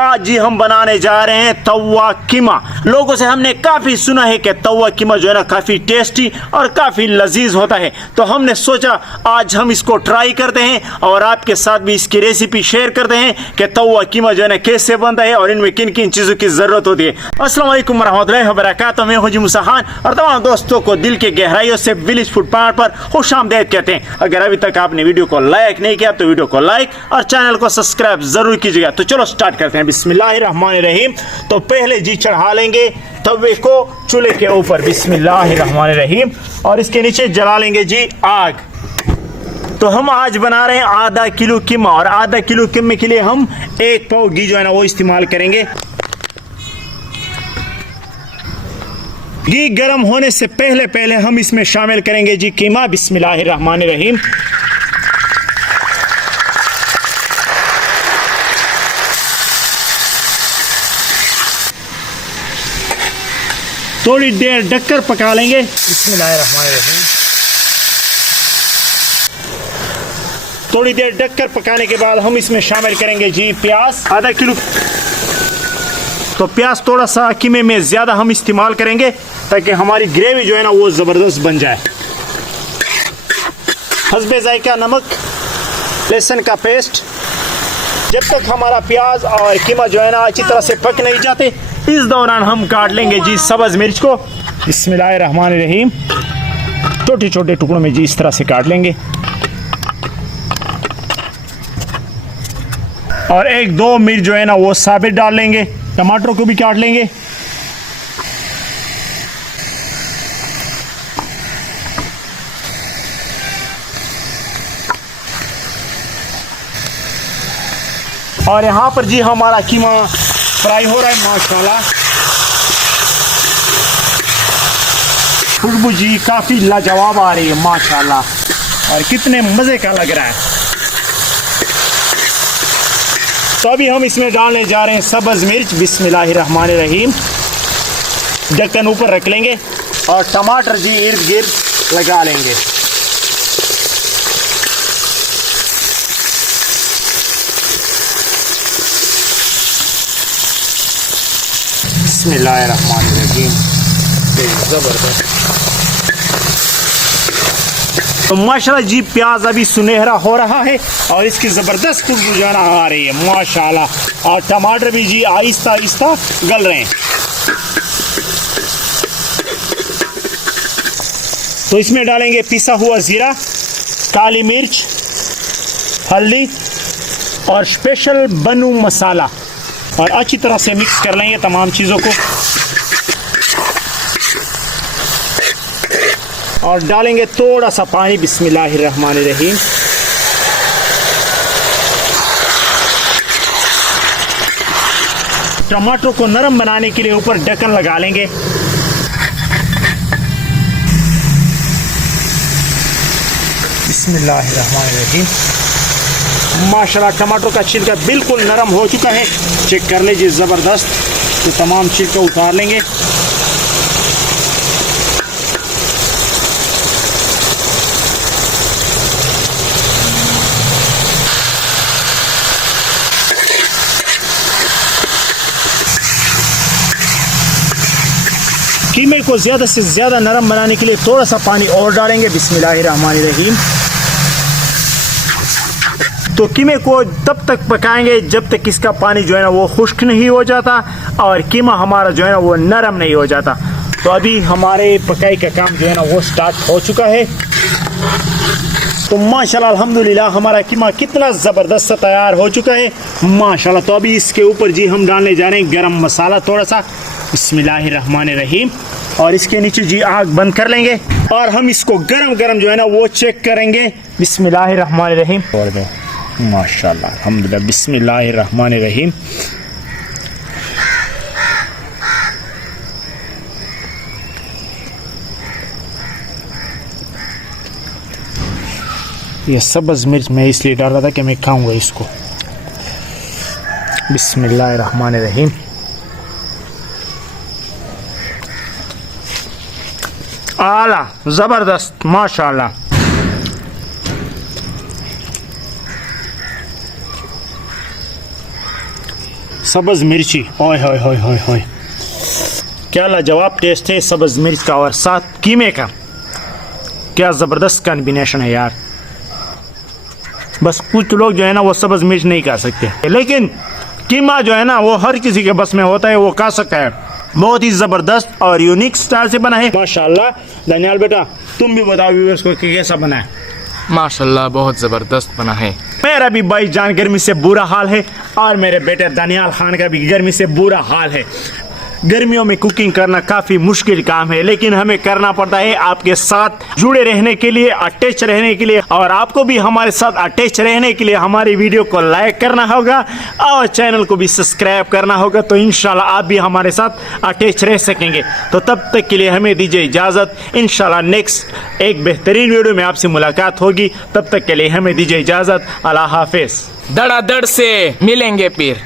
आज जी हम बनाने जा रहे हैं तवा कीमा। लोगों से हमने काफ़ी सुना है कि तवा कीमा जो है ना काफ़ी टेस्टी और काफ़ी लजीज होता है, तो हमने सोचा आज हम इसको ट्राई करते हैं और आपके साथ भी इसकी रेसिपी शेयर करते हैं कि तवा कीमा जो है ना कैसे बनता है और इनमें किन किन चीज़ों की ज़रूरत होती है। अस्सलाम वालेकुम रहमतुल्लाहि व बरकातहू। मैं हूं जी मूसा खान और तमाम दोस्तों को दिल के गहराइयों से विलेज फूड पॉइंट पर खुशामदीद कहते हैं। अगर अभी तक आपने वीडियो को लाइक नहीं किया तो वीडियो को लाइक और चैनल को सब्सक्राइब जरूर कीजिएगा। तो चलो स्टार्ट करते हैं। बिस्मिल्लाहिर्रहमानिर्रहीम। तो पहले जी चढ़ा लेंगे तवे को चूल्हे के ऊपर, बिस्मिल्लाहिर्रहमानिर्रहीम, और इसके नीचे जला लेंगे जी आग। तो हम आज बना रहे हैं आधा किलो कीमा और आधा किलो कीमे के लिए हम 1 पाव घी जो है ना वो इस्तेमाल करेंगे। घी गर्म होने से पहले हम इसमें शामिल करेंगे जी कीमा। बिस्मिल्लाहिर्रहमानिर्रहीम। थोड़ी देर ढककर पका लेंगे। बिस्मिल्लाहिर्रहमानिर्रहीम। थोड़ी देर ढककर पकाने के बाद हम इसमें शामिल करेंगे जी प्याज, आधा किलो। तो प्याज थोड़ा सा कीमे में ज़्यादा हम इस्तेमाल करेंगे ताकि हमारी ग्रेवी जो है ना वो ज़बरदस्त बन जाए। हस्बे जायका नमक, लहसुन का पेस्ट। जब तक हमारा प्याज और कीमा जो है ना अच्छी तरह से पक नहीं जाते, इस दौरान हम काट लेंगे जी सब्ज़ मिर्च को। बिस्मिल्लाहिर्रहमानिर्रहीम। छोटे छोटे टुकड़ों में जी इस तरह से काट लेंगे और 1-2 मिर्च जो है ना वो साबित डाल लेंगे। टमाटर को भी काट लेंगे। और यहाँ पर जी हमारा कीमा फ्राई हो रहा है माशाल्लाह। खुशबू जी काफ़ी लाजवाब आ रही है माशाल्लाह और कितने मज़े का लग रहा है। तो अभी हम इसमें डालने जा रहे हैं सब्ज़ मिर्च। बिस्मिल्लाहिर्रहमानिर्रहीम। ढक्कन ऊपर रख लेंगे और टमाटर जी इर्द गिर्द लगा लेंगे। बिस्मिल्लाहिर्रहमानिर्रहीम। ज़बरदस्त। तो माशाल्लाह जी प्याज अभी सुनहरा हो रहा है और इसकी ज़बरदस्त खुशबू जो है ना आ रही है माशाल्लाह। और टमाटर भी जी आहिस्ता आहिस्ता गल रहे हैं। तो इसमें डालेंगे पिसा हुआ ज़ीरा, काली मिर्च, हल्दी और स्पेशल बनू मसाला और अच्छी तरह से मिक्स कर लेंगे तमाम चीज़ों को। और डालेंगे थोड़ा सा पानी। बिस्मिल्लाहिर्रहमानिर्रहीम। टमाटर को नरम बनाने के लिए ऊपर ढक्कन लगा लेंगे। बिस्मिल्लाहिर्रहमानिर्रहीम। माशाल्लाह टमाटर का छिलका बिल्कुल नरम हो चुका है। चेक कर लीजिए ज़बरदस्त। तो तमाम छिलका उतार लेंगे। कीमे को ज़्यादा से ज़्यादा नरम बनाने के लिए थोड़ा सा पानी और डालेंगे। बिस्मिल्लाहिर्रहमानिर्रहीम। तो कीमे को तब तक पकाएंगे जब तक इसका पानी जो है ना वो खुश्क नहीं हो जाता और कीमा हमारा जो है ना वो नरम नहीं हो जाता। तो अभी हमारे पकाई का काम जो है ना वो स्टार्ट हो चुका है। तो माशाल्लाह अल्हम्दुलिल्लाह हमारा कीमा कितना ज़बरदस्त तैयार हो चुका है माशाल्लाह। तो अभी इसके ऊपर जी हम डालने जा रहे हैं गरम मसाला थोड़ा सा। बिस्मिल्लाहिर्रहमानिर्रहीम। और इसके नीचे जी आग बंद कर लेंगे और हम इसको गरम गरम जो है ना वो चेक करेंगे। बिस्मिल्लाहिर्रहमानिर्रहीम। और माशाल्लाह अल्हम्दुलिल्लाह। बिस्मिल्लाहिर्रहमानिर्रहीम। ये सब्ज़ मिर्च मैं इसलिए डाल रहा था कि मैं खाऊंगा इसको। बिस्मिल्लाहिर्रहमानिर्रहीम। आला ज़बरदस्त माशाल्लाह। सब्ज मिर्ची, ओए होए होए होए होए, क्या लाजवाब टेस्ट है सब्ज मिर्च का और साथ कीमे का। क्या ज़बरदस्त कॉम्बिनेशन है यार। बस कुछ लोग जो है ना वो सब्ज मिर्च नहीं खा सकते, लेकिन कीमा जो है ना वो हर किसी के बस में होता है, वो खा सकता है। बहुत ही ज़बरदस्त और यूनिक स्टाइल से बना है माशाल्लाह। दानियाल बेटा तुम भी बताओ व्यूअर्स को कि कैसा बना है। माशाल्लाह बहुत ज़बरदस्त बना है। मेरा भी भाई जान गर्मी से बुरा हाल है और मेरे बेटे दानियाल खान का भी गर्मी से बुरा हाल है। गर्मियों में कुकिंग करना काफ़ी मुश्किल काम है, लेकिन हमें करना पड़ता है आपके साथ जुड़े रहने के लिए, अटैच रहने के लिए। और आपको भी हमारे साथ अटैच रहने के लिए हमारी वीडियो को लाइक करना होगा और चैनल को भी सब्सक्राइब करना होगा, तो इंशाल्लाह आप भी हमारे साथ अटैच रह सकेंगे। तो तब तक के लिए हमें दीजिए इजाज़त। इंशाल्लाह नेक्स्ट एक बेहतरीन वीडियो में आपसे मुलाकात होगी। तब तक के लिए हमें दीजिए इजाज़त। अल्लाह हाफिज़। धड़ाधड़ से मिलेंगे फिर।